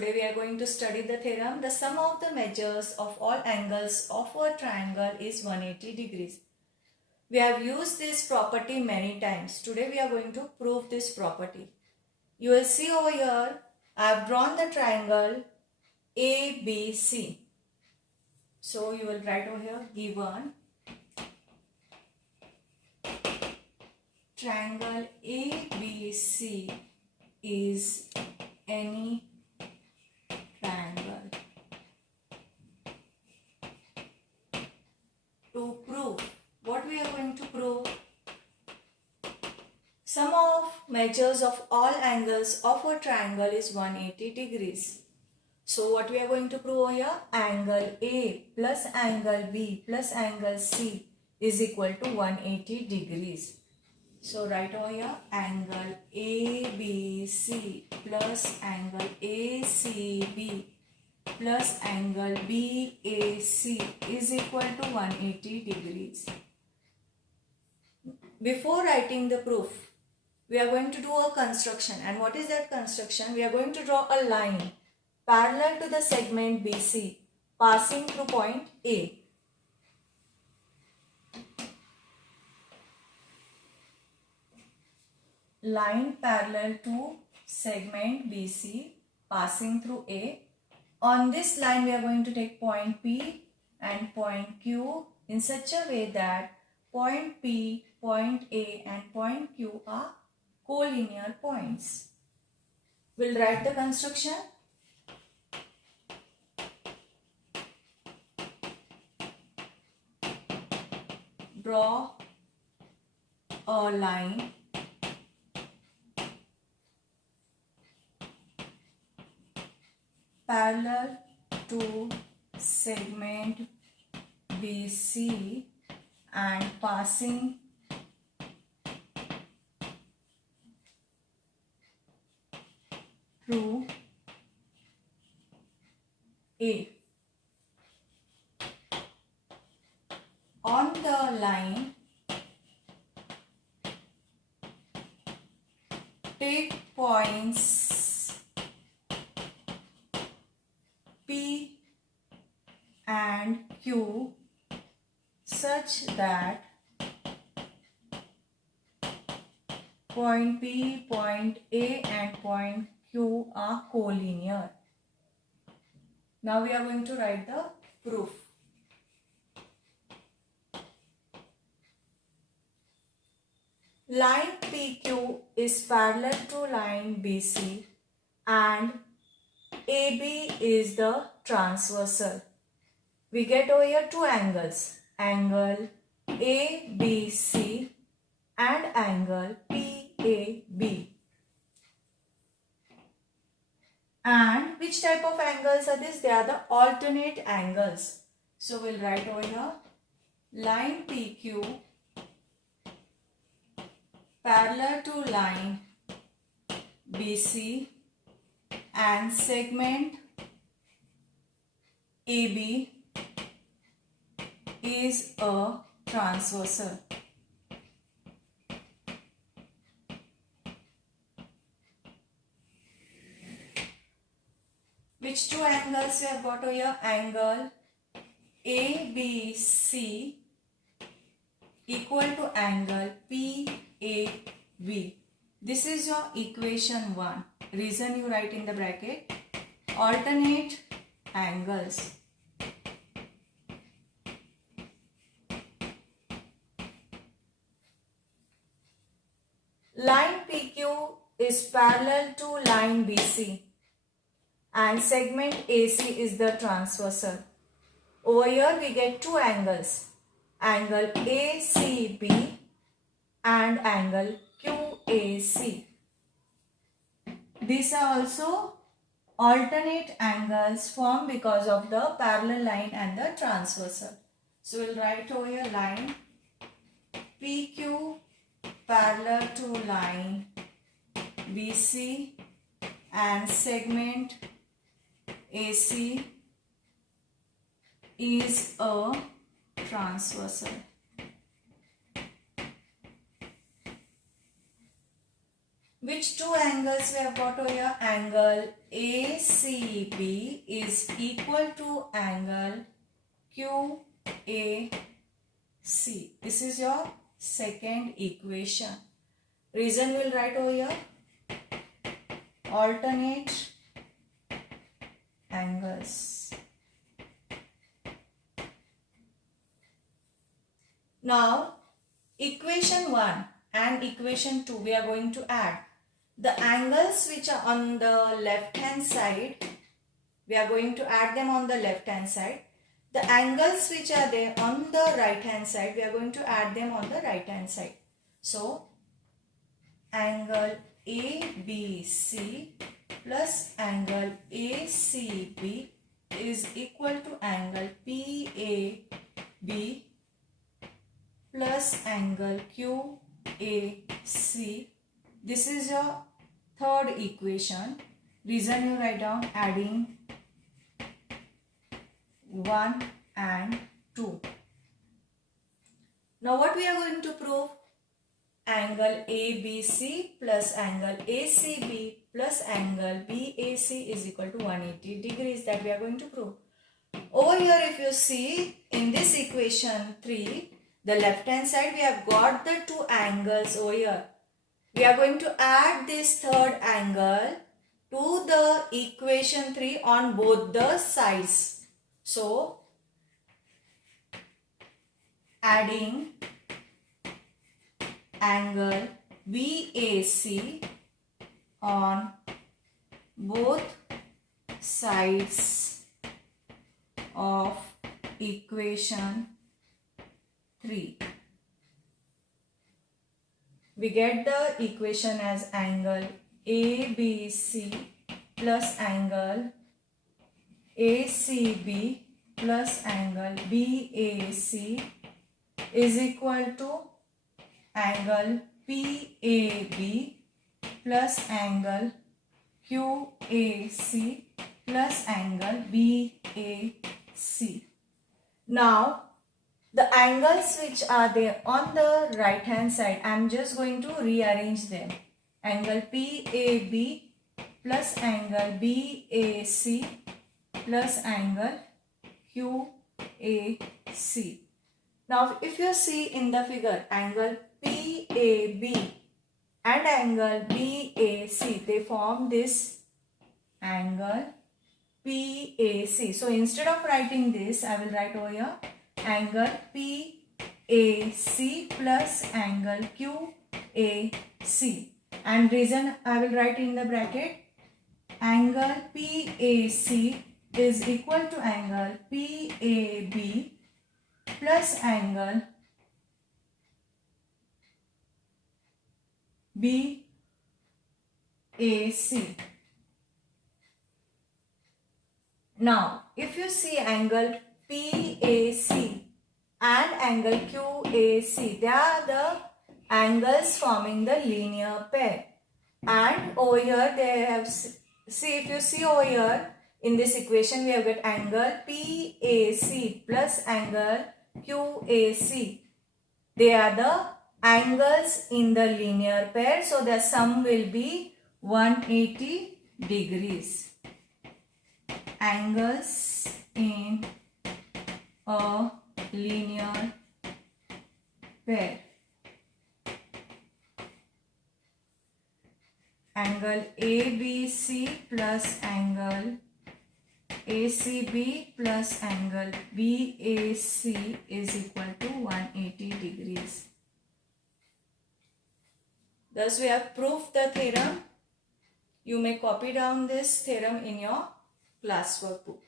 Today we are going to study the theorem. The sum of the measures of all angles of a triangle is 180 degrees. We have used this property many times. Today we are going to prove this property. You will see over here, I have drawn the triangle ABC. So you will write over here, given triangle ABC is any triangle. To prove, what we are going to prove? Sum of measures of all angles of a triangle is 180 degrees. So what we are going to prove here? Angle A plus angle B plus angle C is equal to 180 degrees. So write over here, angle ABC plus angle ACB plus angle BAC is equal to 180 degrees. Before writing the proof, we are going to do a construction. And what is that construction? We are going to draw a line parallel to the segment BC passing through point A. Line parallel to segment BC passing through A. On this line we are going to take point P and point Q in such a way that point P, point A and point Q are collinear points. We'll write the construction. Draw a line parallel to segment BC and passing through A. On the line, take points P and Q such that point P, point A and point Q are collinear. Now we are going to write the proof. Line PQ is parallel to line BC and AB is the transversal. We get over here two angles, angle ABC and angle PAB. And which type of angles are these? They are the alternate angles. So we'll write over here, line PQ parallel to line BC and segment AB is a transversal. Which two angles we have got over here? Angle ABC equal to angle PAB. This is your equation 1. Reason you write in the bracket, alternate angles. Line PQ is parallel to line BC and segment AC is the transversal. Over here we get two angles, angle ACB and angle QAC. These are also alternate angles formed because of the parallel line and the transversal. So we'll write over here, line PQ parallel to line BC and segment AC is a transversal. Which two angles we have got over here? Angle ACB is equal to angle QAC. This is your second equation. Reason we'll write over here. Alternate angles. Now, equation 1 and equation 2 we are going to add. The angles which are on the left hand side, we are going to add them on the left hand side. The angles which are there on the right hand side, we are going to add them on the right hand side. So, angle ABC plus angle ACB is equal to angle PAB plus angle QAC. This is your third equation. Reason you write down adding 1 and 2. Now what we are going to prove? Angle ABC plus angle ACB plus angle BAC is equal to 180 degrees. That we are going to prove. Over here if you see in this equation 3, the left hand side we have got the two angles over here. We are going to add this third angle to the equation 3 on both the sides. So, adding angle BAC on both sides of equation 3. We get the equation as angle ABC plus angle ACB plus angle BAC is equal to angle PAB plus angle QAC plus angle BAC. Now, the angles which are there on the right hand side, I am just going to rearrange them. Angle PAB plus angle BAC plus angle QAC. Now if you see in the figure, angle PAB and angle BAC, they form this angle PAC. So instead of writing this, I will write over here angle PAC plus angle QAC. And reason I will write in the bracket, angle PAC is equal to angle PAB plus angle BAC. Now, if you see angle PAC and angle QAC, they are the angles forming the linear pair. And over here they have, see if you see over here in this equation we have got angle PAC plus angle QAC. They are the angles in the linear pair, so the sum will be 180 degrees. Angles in a linear pair. Angle ABC plus angle ACB plus angle BAC is equal to 180 degrees. Thus we have proved the theorem. You may copy down this theorem in your classwork book.